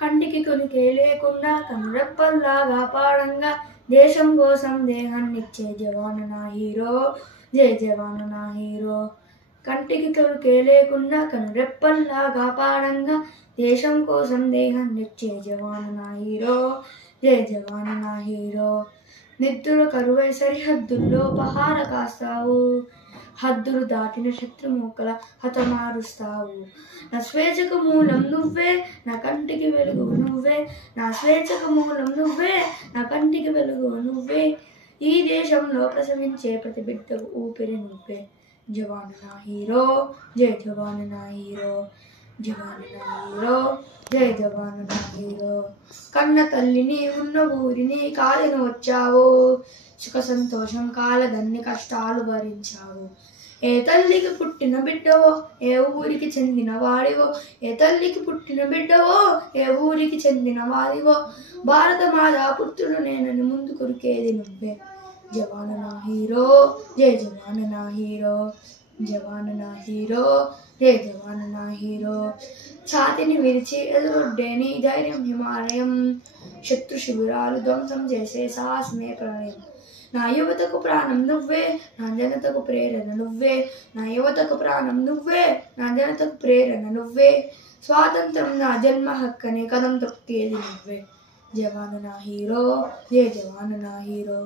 కంటికి కొనికే లేకుండా కనురెప్పల్లాగా పాడంగా దేశం కోసం దేహాన్నిచ్చే జవాను నా హీరో, జై జవాను నా హీరో. కంటికి కొనికే లేకుండా కనురెప్పల్లాగా పాడంగా దేశం కోసం దేహాన్నిచ్చే జవాను నా హీరో, జై జవాను నా హీరో. నిద్దులు కరువై సరిహద్దుల్లో పహార కాస్తావు, హద్దులు దాటిన శత్రుమూకల హతమారుస్తావు. నా స్వేచ్ఛకు మూలం నువ్వే, నా కంటికి వెలుగు నువ్వే, నా స్వేచ్ఛకు మూలం నువ్వే, నా కంటికి వెలుగు నువ్వే. ఈ దేశంలో ప్రసవించే ప్రతి బిడ్డకు ఊపిరి నువ్వే. జవాను నా హీరో, జై జవాను నా హీరో, జవాను నా హీరో, జై జవాను నా హీరో. కన్న తల్లిని ఉన్న ఊరిని కాలిన వచ్చావు, సుఖ సంతోషం కాలదన్ని కష్టాలు భరించావు. ఏ తల్లికి పుట్టిన బిడ్డవో ఏ ఊరికి చెందిన వాడివో, ఏ తల్లికి పుట్టిన బిడ్డవో ఏ ఊరికి చెందిన వాడివో, భారత మాతా పుత్రుడు నేనని ముందు కొరికేది నువ్వే. జవాను నా హీరో, జై జవాను నా హీరో, జవాను నా హీరో, జై జవాను నా హీరో. ఛాతిని విరిచి ఎదురొడ్డేని ధైర్యం హిమాలయం, శత్రు శిబిరాలు ధ్వంసం చేసే సాహసమే ప్రళయం. నా యువతకు ప్రాణం నువ్వే, నా జనతకు ప్రేరణ నువ్వే, నా యువతకు ప్రాణం నువ్వే, నా జనతకు ప్రేరణ నువ్వే. స్వాతంత్రం నా జన్మ హక్కని కదం తొక్కేది నువ్వే. జవాను నా హీరో, జై జవాను నా హీరో.